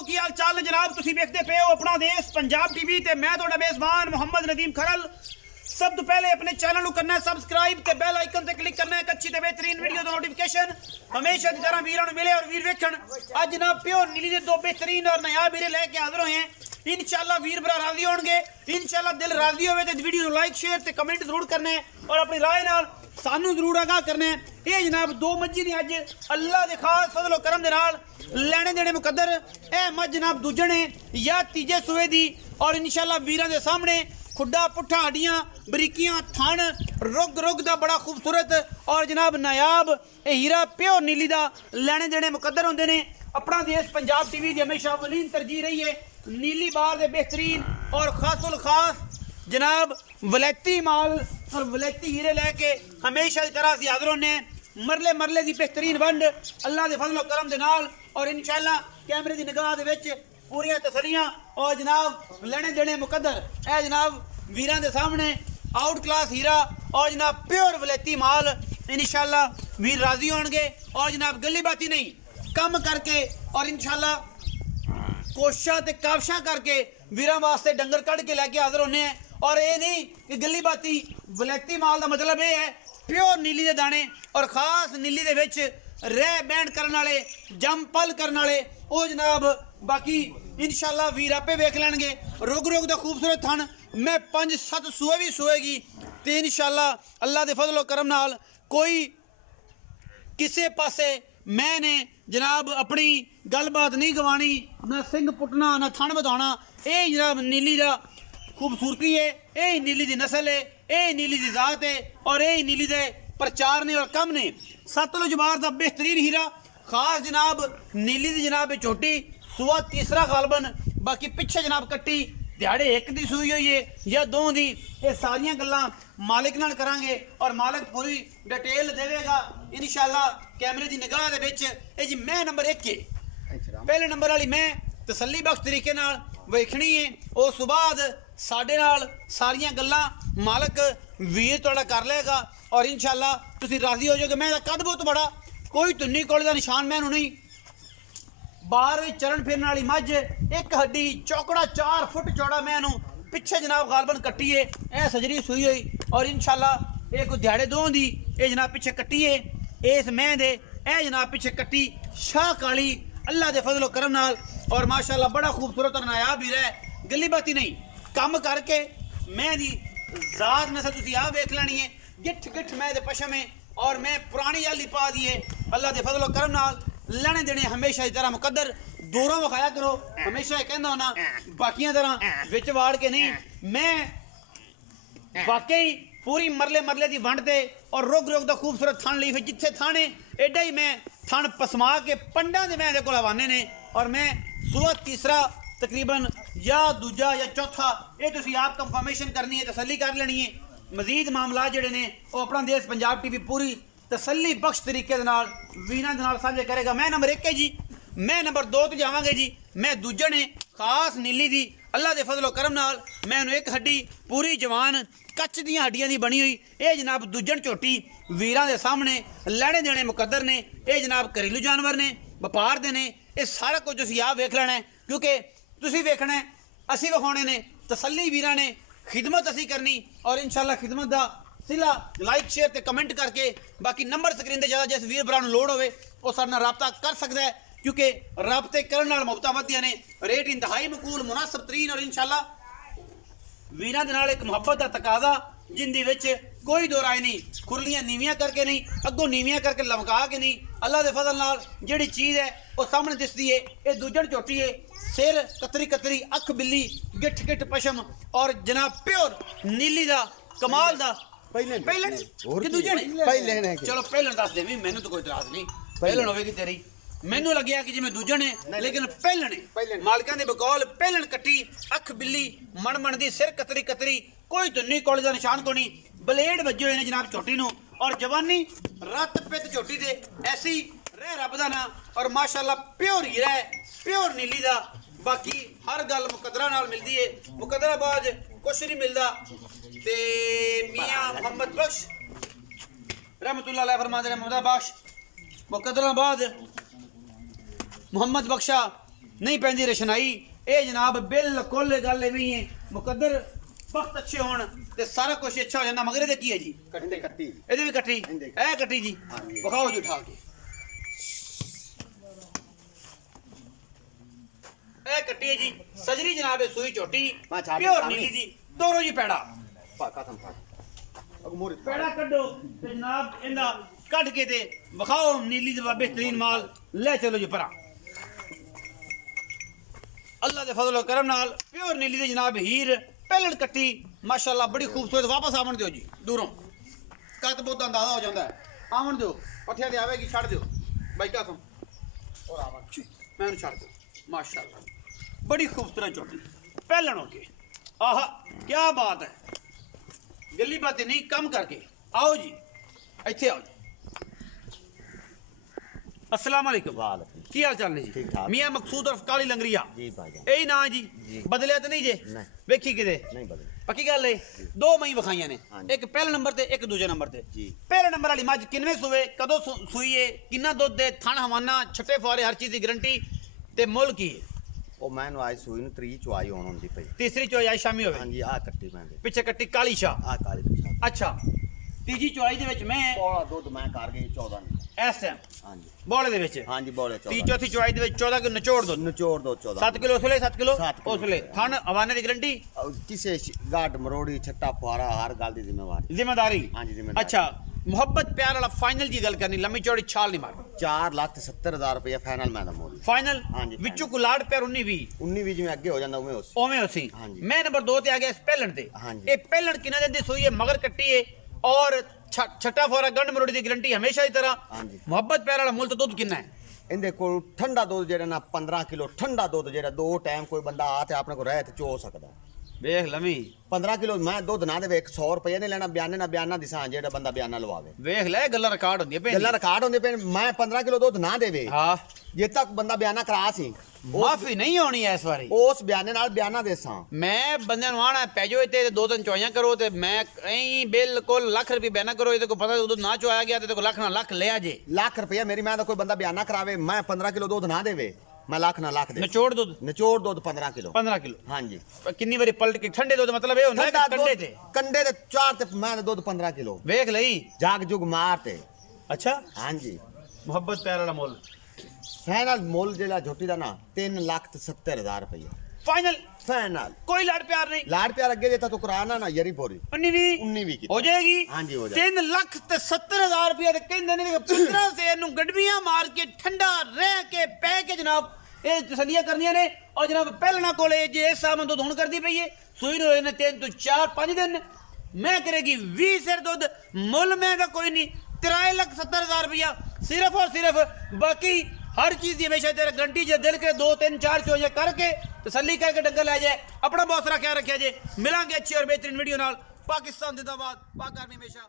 दोस्तों की हाल चाल है जनाब। तुसी देखते पे हो अपना देश पंजाब टीवी ते मैं तोड़ा मेजबान मोहम्मद नदीम खरल। सब तो पहले अपने चैनल को करना है सब्सक्राइब ते बेल आइकन ते क्लिक करना है अच्छी ते बेहतरीन वीडियो दा नोटिफिकेशन हमेशा की तरह वीरां नूं मिले और वीर वेखण। अज जनाब प्योर नीली दे दो बेहतरीन और नायाब हीरे लेके हाजिर होए हैं। इंशाल्लाह वीर भरा राजी होणगे। इंशाल्लाह दिल राजी होवे ते वीडियो नूं लाइक शेयर ते कमेंट जरूर करना है और अपनी राय नाल सानू जरूर आगाह करना है। ये जनाब दो मज्जी ने अज अल्लाह दे खास फजल और करम दे नाल लेने देने मुकद्दर। ए मज जनाब दूजण है या तीजे सूए दी और इंशाल्लाह वीरां दे सामने खुड्डा पुट्ठा हड्डियां बरीकियां थण रुग रुग दा बड़ा खूबसूरत और जनाब नायाब हीरा प्योर नीली दा लेने देने मुकद्दर होंदे ने। अपना देश पंजाब टीवी दी हमेशा अवलीन तरजीह रही है नीली बार दे बेहतरीन और खासुल खास जनाब वलैती माल और वलैती हीरे लैके हमेशा की तरह हाजिर होने मरले मरले की बेहतरीन वंड अल्लाह के फजल करम दे नाल और इंशाल्लाह कैमरे की निगाह दे विच पूरियां तसलियां और जनाब लेने देने मुकद्दर। ए जनाब वीरां दे सामने आउट क्लास हीरा और जनाब प्योर वलैती माल इंशाल्लाह वीर राजी होणगे और जनाब गली बाती नहीं कम करके और इंशाल्लाह कोशिशां ते काविशां करके वीरां वास्ते डंगर कढ़ के लैके हाजिर होने हैं। और ये नहीं कि गली बाती वलैती माल का मतलब यह है प्योर नीली के दाने और खास नीली दे विच रह बैंड करने वाले जम पल करने वाले वो जनाब बाकी इंशाल्लाह वीर आपे वेख लैणगे। रुग रुग दा खूबसूरत थन मैं 5-7 सूए भी सूएगी तो इंशाल्लाह अल्लाह के फजल करम नाल कोई किसी पासे मैंने जनाब अपनी गलबात नहीं गवानी ना सिंह पुटना ना थन बताना। ये जनाब नीली का खूबसूरती है, यही नीली की नस्ल है, यही नीली की जात है और यही नीली के प्रचार ने और कम ने। सतलुज बार का बेहतरीन हीरा खास जनाब नीली की जनाब छोटी सुआ तीसरा गालबन बाकी पिछे जनाब कट्टी दिहाड़े एक दी सूई हुई है या दो दी। ये सारियां गल्लां मालिक नाल करांगे और मालिक पूरी डिटेल देवेगा इंशाल्लाह कैमरे की निगाह दे विच। ये जी मैं नंबर 1 है पहले नंबर वाली मैं तसल्ली बख्श तरीके नाल वेखनी है। उस बाद साडे नाल सारियां गल्लां मालिक वीर तुहाडा कर लेगा और इंशाल्लाह तुसीं राजी हो जाओगे। मैं कद बहुत बड़ा कोई तुन्नी कोले का निशान मैनू नहीं बाहर भी चरण फिरने वाली मझ एक हड्डी चौकड़ा 4 फुट चौड़ा मैनू पिछे जनाब गालबन कट्टी है ए सजरी सूई हुई और इंशाल्लाह ये कोई दिहाड़े दो दी ये जनाब पिछे कट्टी है इस मैं दे ए जनाब पिछे कट्टी शाह काली अल्लाह के फजल करम नाल और माशाल्लाह बड़ा खूबसूरत और नायाब हीरा है। गली बाती नहीं कम करके मैं दी जात नस्ल तुसीं आ वेख लैनी है गिठ गिठ मैं दे पशम है और मैं पुरानी आली पा दी है अल्लाह के फजल करम नाल लेने देने हमेशा इस तरह मुकद्दर दूरों विखाया करो। हमेशा ये कहना होना बाकियां तरह विच वाड़ के नहीं मैं वाकई पूरी मरले मरले की वंड दे और रुग रुग दा खूबसूरत थन ली जिथे थाने एडा ही मैं थन पसमा के पंडा दे मैं को हवाने ने और मैं सुआ तीसरा तकरीबन या दूजा या चौथा ये तुसीं आप कंफर्मेशन करनी है तसल्ली कर लेनी है। मजीद मामला जिहड़े ने वो अपना देश पंजाब टीवी पूरी तसल्ली बख्श तरीके दे नाल वीरां दे नाल साझे करेगा। मैं नंबर 1 है जी मैं नंबर 2 तो जावांगे जी मैं दूजन है खास नीली दी अल्लाह के फजलो करम नाल मैनू एक हड्डी पूरी जवान कच्च दियां हड्डियां दी बनी हुई ये जनाब दूजन झोटी वीरां दे सामने लैने देने मुकद्दर ने। ये जनाब घरेलू जानवर ने व्यापार दे ने ये सारा कुछ तुसीं आप वेख लेना है क्योंकि तुसीं वेखना है असीं विखाने ने तसल्ली वीरां ने खिदमत असीं करनी और इंशाल्लाह खिदमत दा सिला लाइक शेयर ते कमेंट करके बाकी नंबर स्क्रीन ते ज़्यादा जिस वीर भरा नूं लोड़ होवे वो साडे नाल राबता कर सकदा है क्योंकि राबते करन नाल मुहब्बतां वधदियां ने रेट इंतहाई मकूल मुनासिब तरीन और इंशाल्लाह वीरां दे नाल एक मुहब्बत दा तकाजा जिंदी विच कोई दो राय नहीं खुरलियां नीवियां करके नहीं अगों नीवियां करके लमका के नहीं अल्लाह के फजल नाल जिहड़ी चीज़ है वो सामने दिसदी है। ये दूजन झोटी है सिर कतरी कतरी अख बिल्ली गिठ गिठ पशम और जनाब प्योर नीली दा कमाल दा पहले चलो पहले दस दे मैनू तो कोई इतराज नहीं पहले होगी तेरी मैनू लगे कि जिम्मे दूजन है लेकिन पहले मालिकां दे बकौल पहलन कट्टी अख बिल्ली मन मन दी सिर कतरी कतरी कोई तुन्नी कोले का निशान को नहीं ब्लेड वजे हुए ने जनाब झोटी नूं और जवानी रत पित झोटी दे ऐसी रह रब दा ना और माशाल्लाह प्योर हीरा है प्योर नीली दा। बाकी हर गल मुकद्दरा नाल मिलती है मुकद्दराबाद कुछ नहीं मिलता ते मियां मोहम्मद बख्श रहमतुल्लाह अलैह फरमाते हैं मोहम्मद बख्श मुकद्दराबाद मोहम्मद बख्शा नहीं पैंदी रशनाई। ये जनाब बिल्कुल गल एवं ही है, मुकद्दर वक्त अच्छे होन ते सारा कुछ अच्छा हो जाता। मगर की है जी कट्टी ये भी कट्टी ए कट्टी जी बखाओ जी उठा के ए कट्टी है जी सजरी जनाब सूई छोटी प्योर नीली जी दोरो जी पैड़ा पैड़ा कड्डो ते जनाब इंदा कट के ते बखाओ नीली दा बेहतरीन माल ले चलो जी परा। अल्लाह दे फजल करम नाल प्योर नीली दी जनाब हीर पैलट कट्टी माशाअल्लाह बड़ी खूबसूरत। वापस आवन दियो जी दूरों कद बहुत अंदाजा हो जाता है। आवन दियो पठिया दे आवेगी छड़ दियो भाई का तुम और आवन मैं छड़ दो माशाअल्लाह बड़ी खूबसूरत चोटी पैलन हो के। आहा क्या बात है, गली बातें नहीं कम करके आओ जी इत्थे आओ जी। अस्सलाम वालेकुम की हाल चाल ने जी? मियां मकसूद और काली लंगरिया जी भाईजान यही ना जी बदलिया तो नहीं जे वेखी किते नहीं बदल पक्की गल है। दो मई विखाइयां ने एक पहले नंबर ते एक दूजे नंबर ते। पहले नंबर वाली मझ किनवे सुवे कदों सूई है किन्ना दुध दे थन हवाना छट्टे फुआरे हर चीज की गारंटी ते मुल की है? ओ मैनू आज सूई नु 3 चुआई होन हुंदी पई तीसरी चुआई आज शामी होवे। हां जी आ कट्टी मैं पिछे कट्टी काली शाह आ काली पिछा अच्छा तीजी चुआई दे विच मैं पोला दुध मैं कर गई 14 इस टाइम हां जी बोले दे विच हां जी बोले 14 ती चौथी चुआई दे विच 14 किलो निचोड़ दो 14 7 किलो उसले 7 किलो उसले थन हवाने दी गारंटी किसे गाड मरोड़ी छट्टा फुआरा हर गल दी जिम्मेदारी। हां जी जिम्मेदारी। अच्छा मोहब्बत प्यार वाला फाइनल की गल करनी लंबी चौड़ी छाल नहीं मार 4,70,000 रुपया फाइनल मैं मोल फाइनल हां जी विचों को लाड़ प्यार 19 20 जिवें अगे हो जांदा उवें उस ओवें उसी हां जी मैं नंबर 2 ते आ गया इस पेलन ते। हां जी ये पेलन किना दी सोई है मगर कट्टी है और छट्टा फोरा गंड मरोड़ी दी गारंटी हमेशा की तरह। हां जी मोहब्बत प्यार वाला मुल तो दूध कितना है इंदे कोल ठंडा दुध जेड़ा ना 15 किलो ठंडा दुध जेड़ा दो टाइम कोई बंदा आ ते अपने को रह ते चो सकदा। देख लमी 15 किलो मैं दुध ना देवे 100 रुपये ने लेना बयाने ना बयाना दिसा जेड़ा बंदा बयाना लवावे देख ले गल्ला रिकॉर्ड होंदी है गल्ला रिकॉर्ड होंदे पे मैं 15 किलो दुध ना देवे हां जे तक बंदा बयाना करा सी माफी नहीं होनी है इस बारी उस बयाने नाल बयाना देसा। मैं बंदे नु आना पैजो इते दो तीन चुआइयां करो ते मैं ऐ बिल्कुल लाख रुपए बयाना करो इते को पता दुध ना चुआया गया ते को लाख ना लाख ले आ जे लाख रुपया मेरी मैं कोई बंदा बयाना करावे मैं 15 किलो दुध ना देवे मैं लाख ना लाख दे निचोड़ दूध 15 किलो हां जी कितनी बारी पलट के ठंडे दूध मतलब ये होंदा है कंडे ते चार ते मैं दूध 15 किलो देख लई जाग जुग मारते। अच्छा हां जी मोहब्बत प्यार वाला मोल फाइनल मोल जेला झोटी दा ना 3,70,000 रुपया फाइनल कोई लाड़ प्यार नहीं लाड़ प्यार अगे देता तो कराना ना यरी पोरी 19 की हो जाएगी। हां जी हो जाएगी 3,70,000 रुपया ते कहंदे ने पुत्रा से नु गडवियां मार के ठंडा रह के पै के जनाब ये तसलियां करनियां ने और जनाब पहलना कोले जे इस सामन दूध हुन करदी पई है सुई रोए ने 3 तो 4-5 दिन मैं करेगी 20 सिर दूध मुल में का कोई नहीं 3,70,000 रुपया सिर्फ और सिर्फ। बाकी हर चीज की हमेशा तेरा गारंटी जे दिल के 2-3-4 चोजे करके तसल्ली करके डंगर ले जाए। अपना बहुत सारा ख्याल रखा जे मिलांगे अच्छी और बेहतरीन वीडियो नाल। पाकिस्तान जिंदाबाद पाक आर्मी हमेशा।